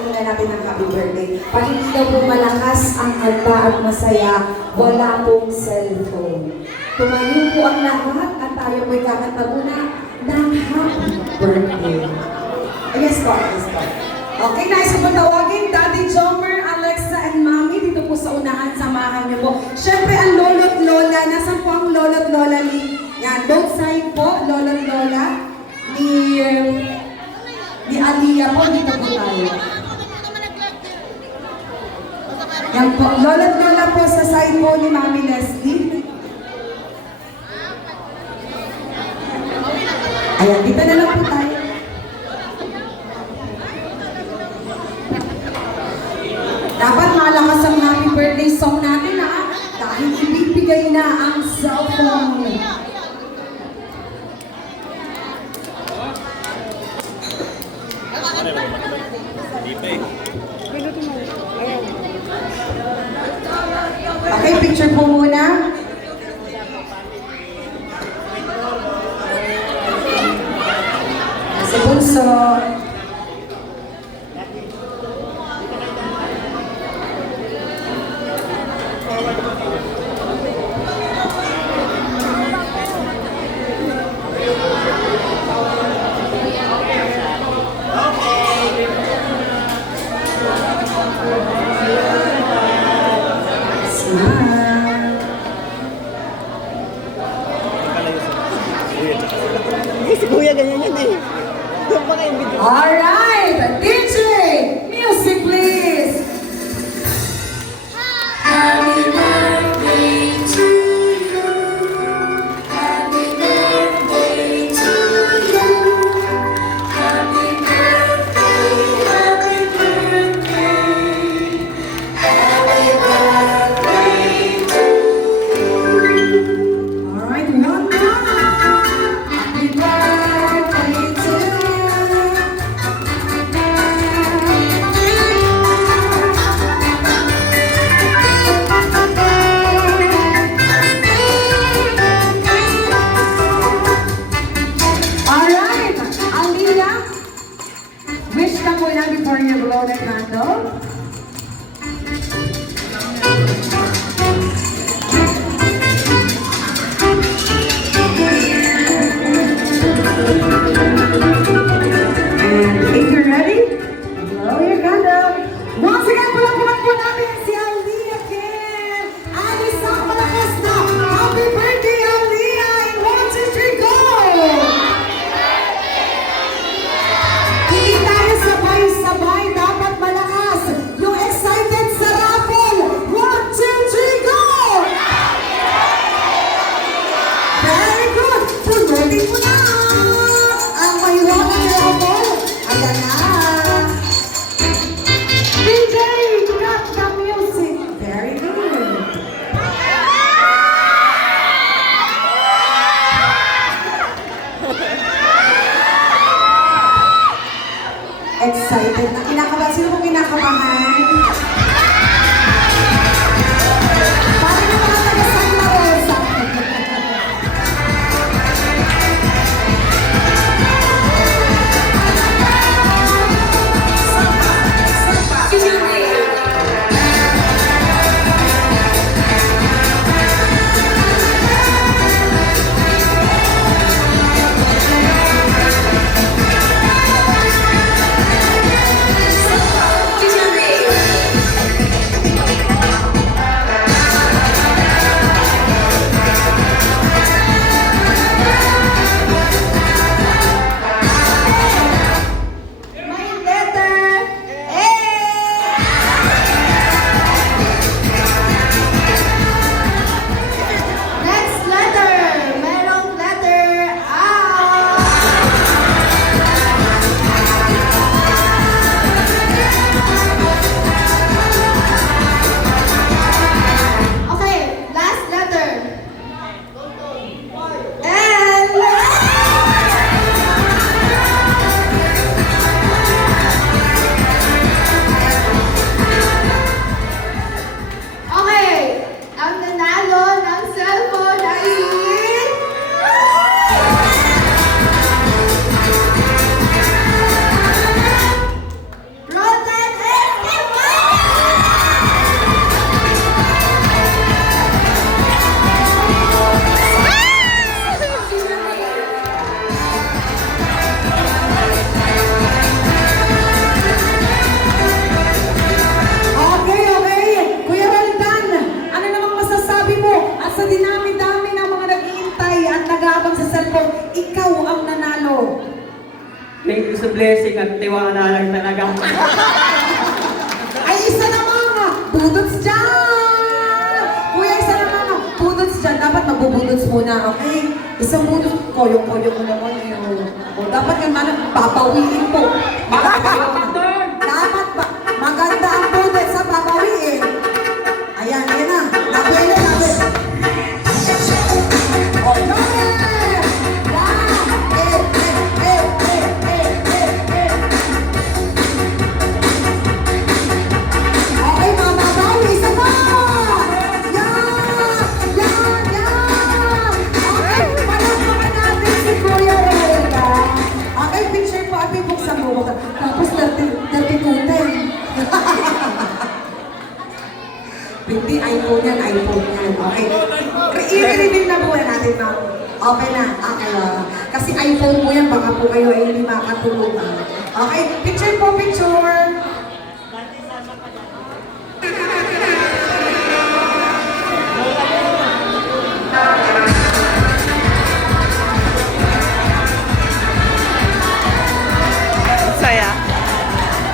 muna natin ng happy birthday. Pag hindi daw po malakas ang kanta at masaya, wala pong cellphone. Tumayo po ang lahat at tayo po'y kakanta muna ng happy birthday. Yes po, yes po. Okay, nice po tawagin, Daddy Jomer, Alexa, and Mommy. Dito po sa unahan, samahan niyo po. Siyempre, ang lolo't lola. Nasaan po ang lolo't lola ni... Yan, both side po, lolo't lola. Ni Aliyah po, dito po tayo. Yan po, lolo't lola po sa side po ni Mami Leslie. Ayan, dito na lang po tayo. Dapat malakas ang happy birthday song natin, ha? Dahil ibibigay na ang cellphone. Okay, picture po muna. Si Bunso. Si Kuya ganyan yan eh. Alright, DJ, music please. Happy birthday to you. Happy birthday to you. Happy birthday, happy birthday. Happy birthday to you. Alright, one more. Happy birthday to you. Alright, Aliyah, wish ka muna before you blow the candle. And if you're ready, blow your candle. Once again, palapunan po namin si Aliyah Kim. At isang malakas na happy birthday, Aliyah! In 1, 2, 3, go! Hindi tayo sabay-sabay, dapat malakas. Yung excited sa raffle. 1, 2, 3, go! Very good! Punutin mo na! Ang may water raffle. Ayan na! DJ, cut the music. Very good. Excited na. Kinakabahan. Sino pong kinakabahan? Parang yung mga taga Santa Rosa. thank you sa blessing at tiwala lang talaga. Ay, isa naman! Budots dyan! Kuya, isa naman! Budots dyan. Dapat mabubudots muna, okay? Isang budots. Koyong-koyong mo naman yun. O, dapat yung babawiin po. Dapat ba? Maganda ang budots sa babawiin. Ayan, ayan na. Nabili, nabili. O, dami! Okay, Mama Bawi, isa pa! Yan! Yan! Yan! Okay, palakpakan natin si Kuya Erica. Okay, picture po. Abi, buksan mo. Tapos, 3210. Hindi, iPhone yan, iPhone yan. Okay. I-reveal na muna natin, ma'am. Okay na. Okay. Kasi iPhone po yan, baka po kayo ay hindi makatulog. Okay, picture po, picture.